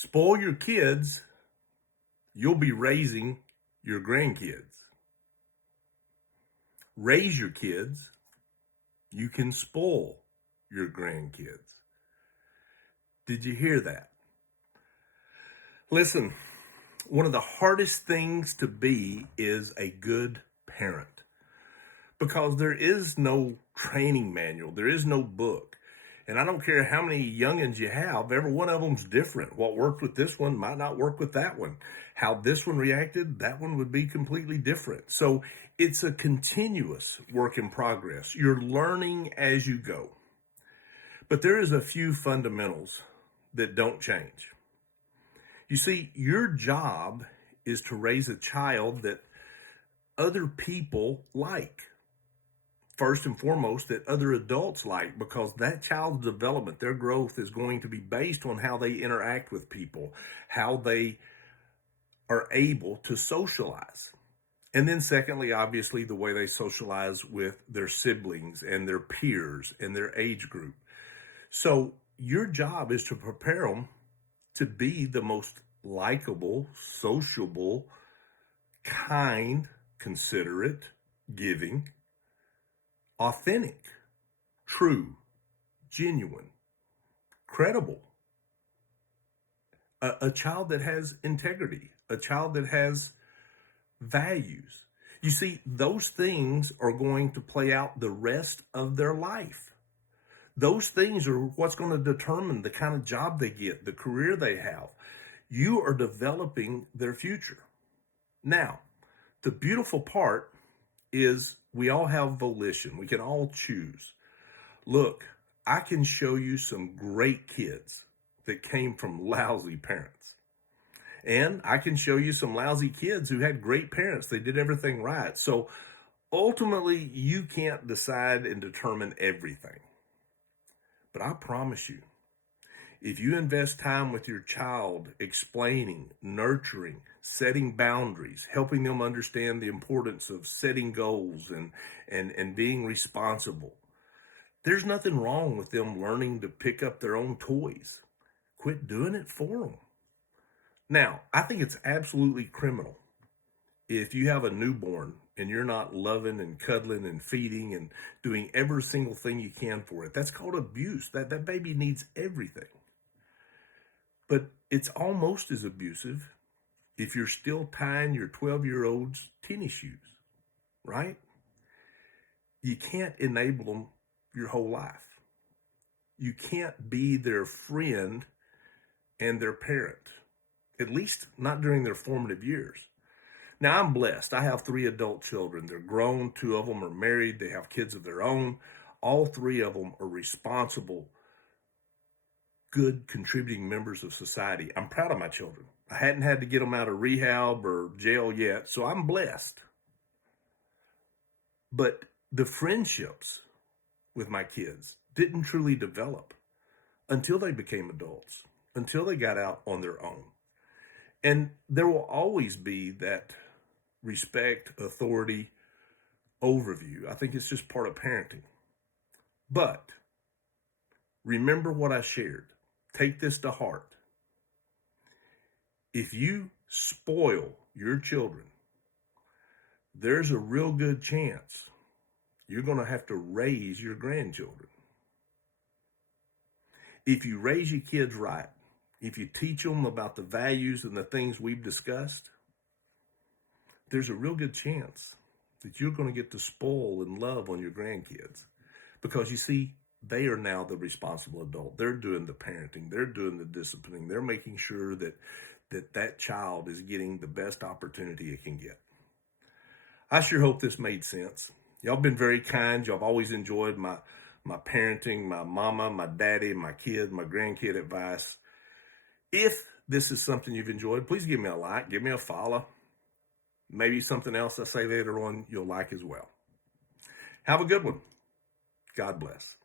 Spoil your kids, you'll be raising your grandkids. Raise your kids, you can spoil your grandkids. Did you hear that? Listen, one of the hardest things to be is a good parent because there is no training manual, there is no book. And I don't care how many youngins you have, every one of them's different. What worked with this one might not work with that one. How this one reacted, that one would be completely different. So it's a continuous work in progress. You're learning as you go. But there is a few fundamentals that don't change. You see, your job is to raise a child that other people like. First and foremost, that other adults like, because that child's development, their growth is going to be based on how they interact with people, how they are able to socialize. And then secondly, obviously, the way they socialize with their siblings and their peers and their age group. So your job is to prepare them to be the most likable, sociable, kind, considerate, giving, authentic, true, genuine, credible, a child that has integrity, a child that has values. You see, those things are going to play out the rest of their life. Those things are what's going to determine the kind of job they get, the career they have. You are developing their future. Now, the beautiful part is we all have volition. We can all choose. Look, I can show you some great kids that came from lousy parents. And I can show you some lousy kids who had great parents. They did everything right. So ultimately, you can't decide and determine everything. But I promise you, if you invest time with your child, explaining, nurturing, setting boundaries, helping them understand the importance of setting goals and being responsible, there's nothing wrong with them learning to pick up their own toys. Quit doing it for them. Now, I think it's absolutely criminal if you have a newborn and you're not loving and cuddling and feeding and doing every single thing you can for it. That's called abuse. That baby needs everything. But it's almost as abusive if you're still tying your 12-year-old's tennis shoes, right? You can't enable them your whole life. You can't be their friend and their parent, at least not during their formative years. Now, I'm blessed. I have 3 adult children. They're grown. 2 of them are married. They have kids of their own. All 3 of them are responsible, good, contributing members of society. I'm proud of my children. I hadn't had to get them out of rehab or jail yet, so I'm blessed. But the friendships with my kids didn't truly develop until they became adults, until they got out on their own. And there will always be that respect, authority, overview. I think it's just part of parenting. But remember what I shared. Take this to heart. If you spoil your children, there's a real good chance you're going to have to raise your grandchildren. If you raise your kids right, if you teach them about the values and the things we've discussed, there's a real good chance that you're going to get to spoil and love on your grandkids. Because you see, they are now the responsible adult. They're doing the parenting. They're doing the disciplining. They're making sure that child is getting the best opportunity it can get. I sure hope this made sense. Y'all been very kind. Y'all have always enjoyed my parenting, my mama, my daddy, my kid, my grandkid advice. If this is something you've enjoyed, please give me a like, give me a follow. Maybe something else I say later on you'll like as well. Have a good one. God bless.